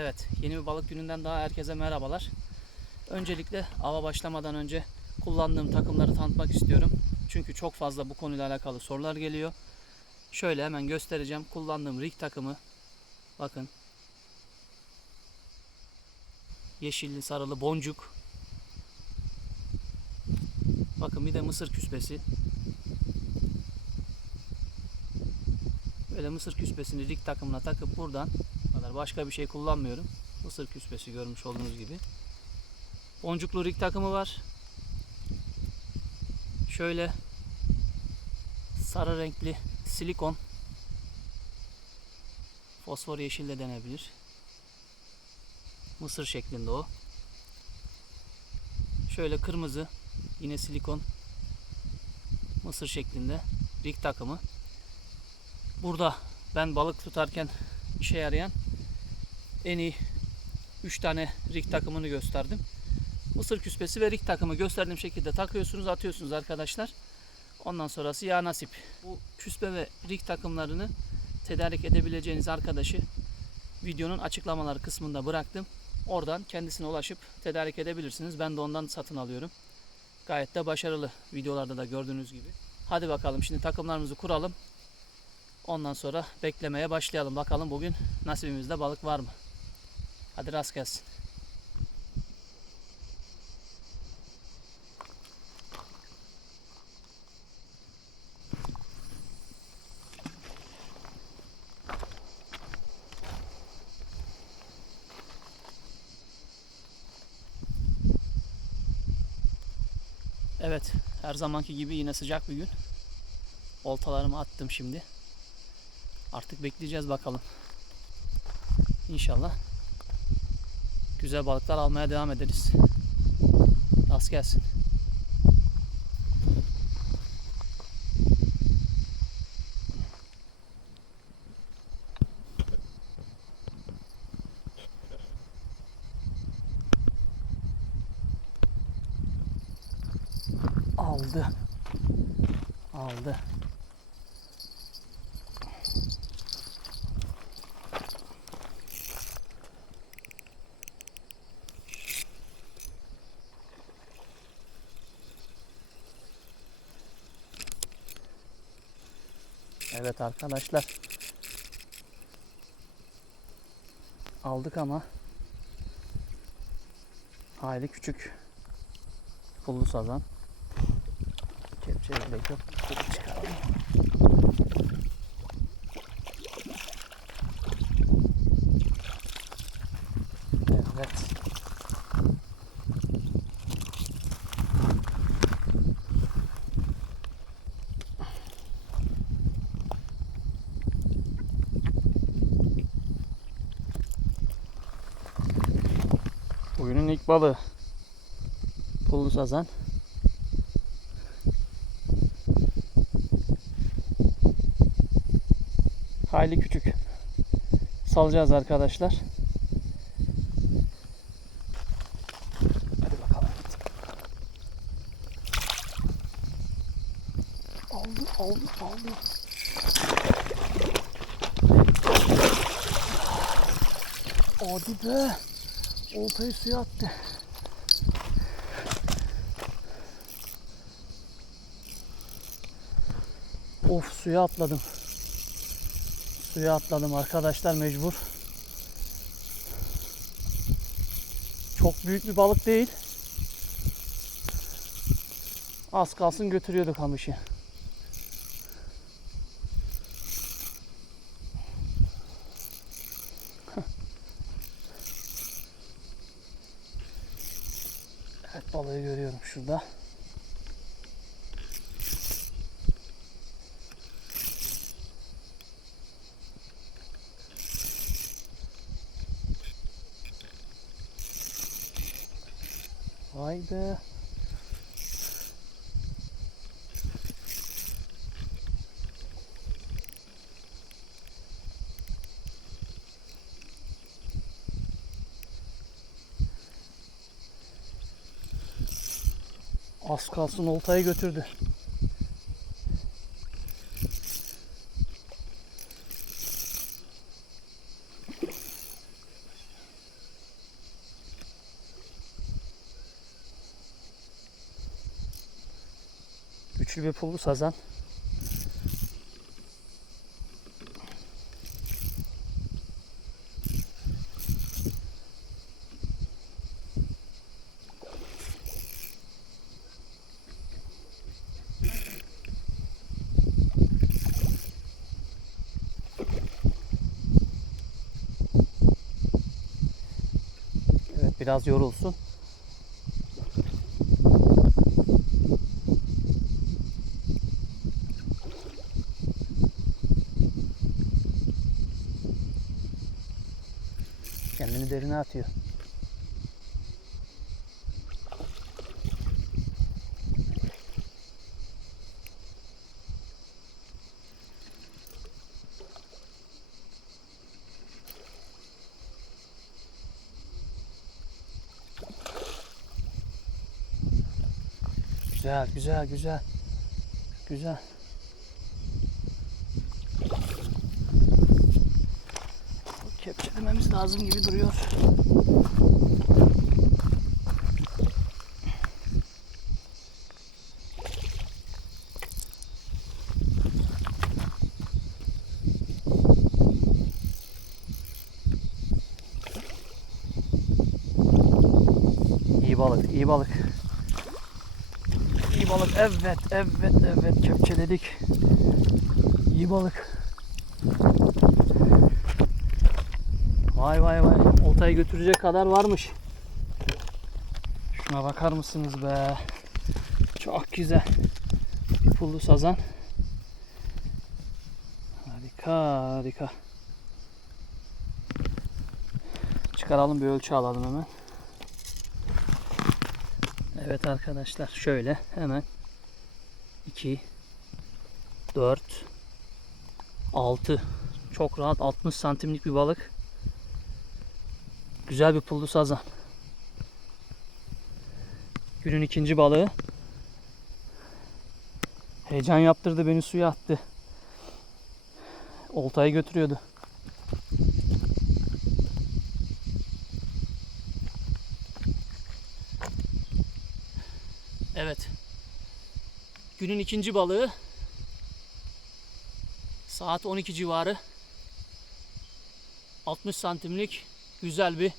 Evet, yeni bir balık gününden daha herkese merhabalar. Öncelikle ava başlamadan önce kullandığım takımları tanıtmak istiyorum. Çünkü çok fazla bu konuyla alakalı sorular geliyor. Şöyle hemen göstereceğim. Kullandığım rig takımı. Bakın. Yeşilli sarılı boncuk. Bakın bir de mısır küspesi. Böyle mısır küspesini rig takımına takıp buradan bu kadar başka bir şey kullanmıyorum. Mısır küspesi görmüş olduğunuz gibi. Boncuklu rig takımı var. Şöyle sarı renkli silikon fosfor yeşil de denebilir. Mısır şeklinde o. Şöyle kırmızı yine silikon mısır şeklinde rig takımı. Burada ben balık tutarken işe yarayan en iyi 3 tane rig takımını gösterdim. Mısır küspesi ve rig takımı gösterdiğim şekilde takıyorsunuz, atıyorsunuz arkadaşlar. Ondan sonrası ya nasip. Bu küspe ve rig takımlarını tedarik edebileceğiniz arkadaşı videonun açıklamaları kısmında bıraktım. Oradan kendisine ulaşıp tedarik edebilirsiniz. Ben de ondan satın alıyorum. Gayet de başarılı videolarda da gördüğünüz gibi. Hadi bakalım şimdi takımlarımızı kuralım. Ondan sonra beklemeye başlayalım. Bakalım bugün nasibimizde balık var mı? Hadi rast gelsin. Evet, her zamanki gibi yine sıcak bir gün. Oltalarımı attım şimdi. Artık bekleyeceğiz bakalım. İnşallah güzel balıklar almaya devam ederiz. Rast gelsin. Aldı. Aldı. Evet arkadaşlar. Aldık ama hayli küçük pullu sazan. Kepçeye gerek yok. Çıkaralım. Evet. Bugünün ilk balığı. Pullu sazan. Hayli küçük. Salacağız arkadaşlar. Hadi bakalım. Aldı, aldı, aldı. Hadi be. Oltayı suya attı. Of suya atladım. Suya atladım arkadaşlar mecbur. Çok büyük bir balık değil. Az kalsın götürüyorduk kamışı. prawda? Az kalsın oltayı götürdü. Güçlü bir pullu sazan. Biraz yorulsun. Kendini derine atıyor. Güzel, güzel, güzel. Güzel. Kepçelememiz lazım gibi duruyor. İyi balık, iyi balık. İyi balık. Evet, evet, evet. Kepçeledik. İyi balık. Vay vay vay. Oltayı götürecek kadar varmış. Şuna bakar mısınız be? Çok güzel. Bir pullu sazan. Harika harika. Çıkaralım bir ölçü alalım hemen. Evet arkadaşlar şöyle hemen 2 4 6 çok rahat 60 santimlik bir balık. Güzel bir pullu sazan. Günün ikinci balığı. Heyecan yaptırdı beni suya attı. Oltayı götürüyordu. Evet. Günün ikinci balığı. Saat 12 civarı. 60 santimlik güzel bir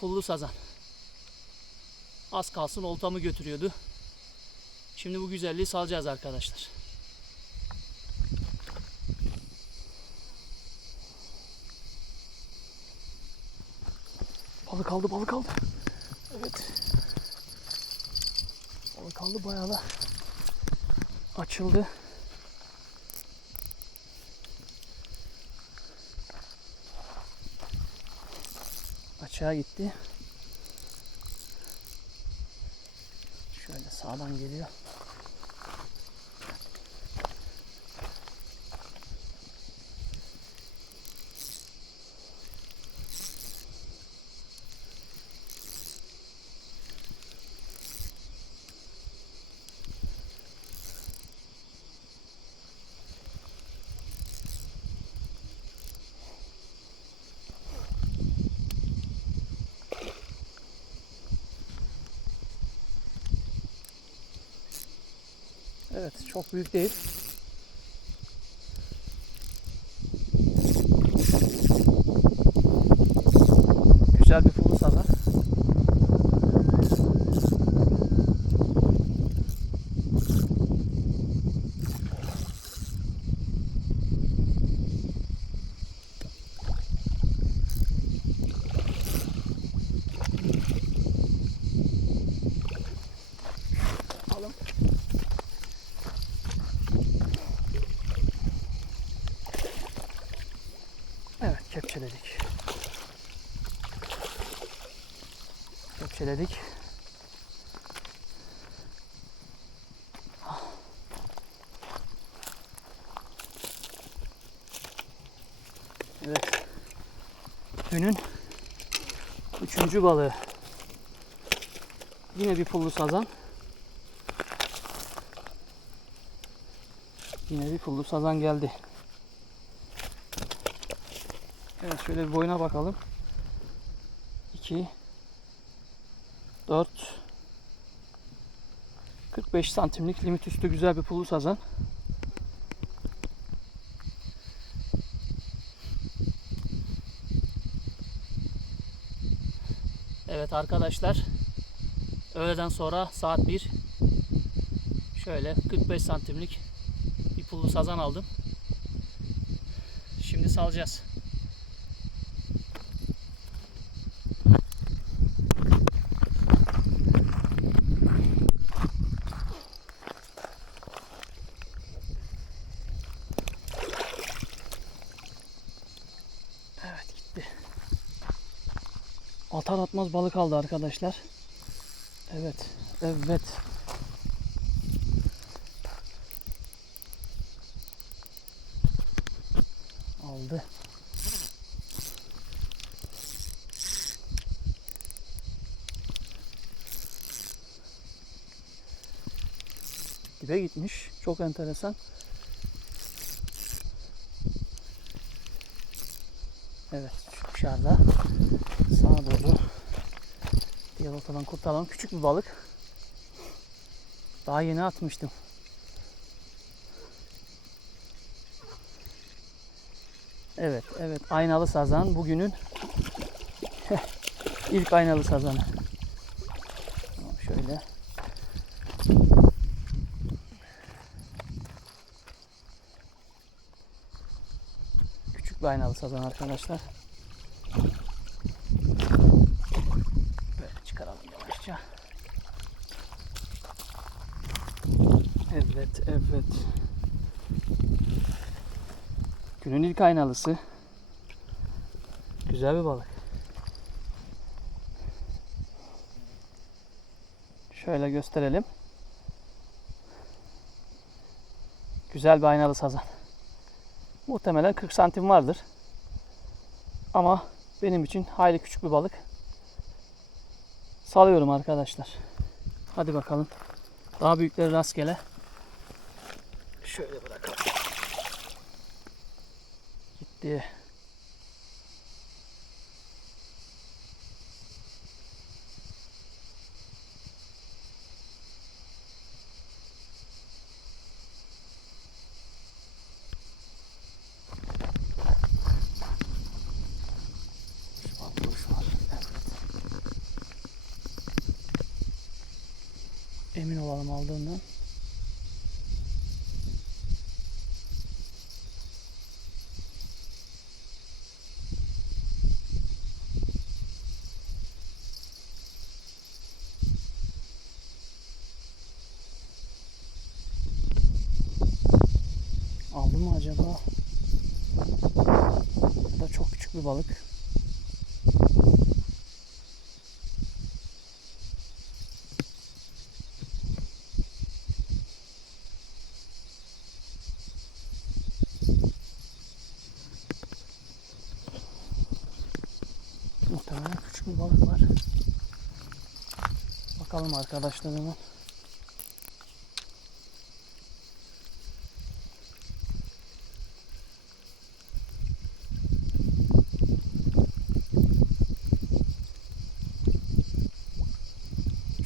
pullu sazan. Az kalsın oltamı götürüyordu. Şimdi bu güzelliği salacağız arkadaşlar. Balık aldı, balık aldı. Evet. Balık aldı bayağı da açıldı. Açığa gitti. Şöyle sağdan geliyor. Evet çok büyük değil. Güzel bir pulu sazan. Alın. Evet kepçeledik. Kepçeledik. Evet. Günün üçüncü balığı. Yine bir pullu sazan. Yine bir pullu sazan geldi. Evet şöyle bir boyuna bakalım. 2 4 45 santimlik limit üstü güzel bir pulu sazan. Evet arkadaşlar. Öğleden sonra saat 1. Şöyle 45 santimlik bir pullu sazan aldım. Şimdi salacağız. Evet gitti. Atar atmaz balık aldı arkadaşlar. Evet. Evet. Aldı. Dibe gitmiş. Çok enteresan. Evet dışarıda sağa doğru diğer ortadan kurtaralım. Küçük bir balık. Daha yeni atmıştım. Evet, evet. Aynalı sazan bugünün ilk aynalı sazanı. Tamam, şöyle. Aynalı sazan arkadaşlar. Böyle çıkaralım yavaşça. Evet, evet. Günün ilk aynalısı. Güzel bir balık. Şöyle gösterelim. Güzel bir aynalı sazan. Muhtemelen 40 santim vardır. Ama benim için hayli küçük bir balık. Salıyorum arkadaşlar. Hadi bakalım. Daha büyükleri rastgele. Şöyle bırakalım. Gitti. Şu an kuş var. Evet. Emin olalım aldığından. Aldı mı acaba? Ya da çok küçük bir balık. Muhtemelen küçük bir balık var. Bakalım arkadaşlarıma.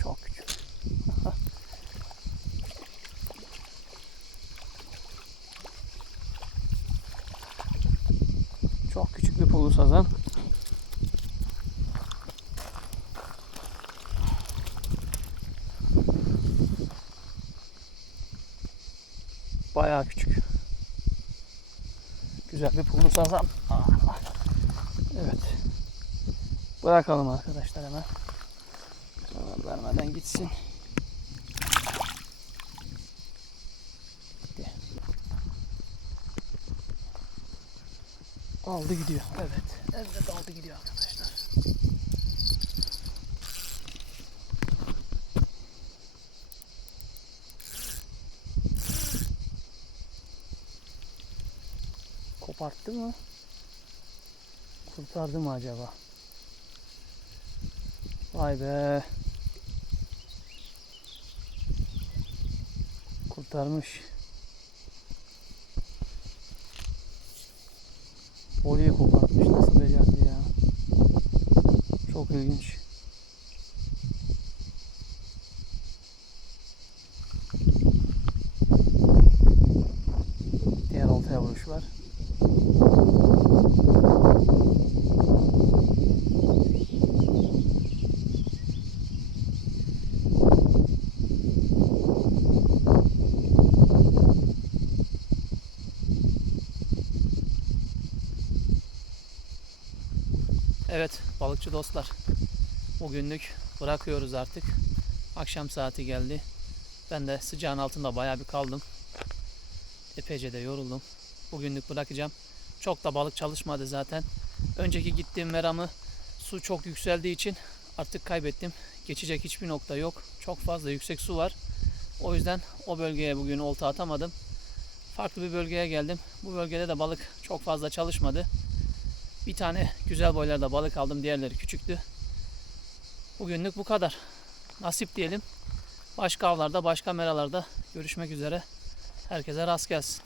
Çok küçük. Çok küçük bir pullu sazan. Bayağı küçük. Güzel bir pullu sazan. Evet. Bırakalım arkadaşlar hemen. Zarar vermeden gitsin. Gitti. Aldı gidiyor. Evet. Evet aldı gidiyor arkadaşlar. Koparttı mı? Kurtardı mı acaba? Vay be. Kurtarmış. Voley'i kopartmış. Nasıl becerdi ya? Çok ilginç. Evet balıkçı dostlar. Bugünlük bırakıyoruz artık. Akşam saati geldi. Ben de sıcağın altında bayağı bir kaldım. Epeyce de yoruldum. Bugünlük bırakacağım. Çok da balık çalışmadı zaten. Önceki gittiğim meramı su çok yükseldiği için artık kaybettim. Geçecek hiçbir nokta yok. Çok fazla yüksek su var. O yüzden o bölgeye bugün olta atamadım. Farklı bir bölgeye geldim. Bu bölgede de balık çok fazla çalışmadı. Bir tane güzel boylarda balık aldım. Diğerleri küçüktü. Bugünlük bu kadar. Nasip diyelim. Başka avlarda, başka meralarda görüşmek üzere. Herkese rast gelsin.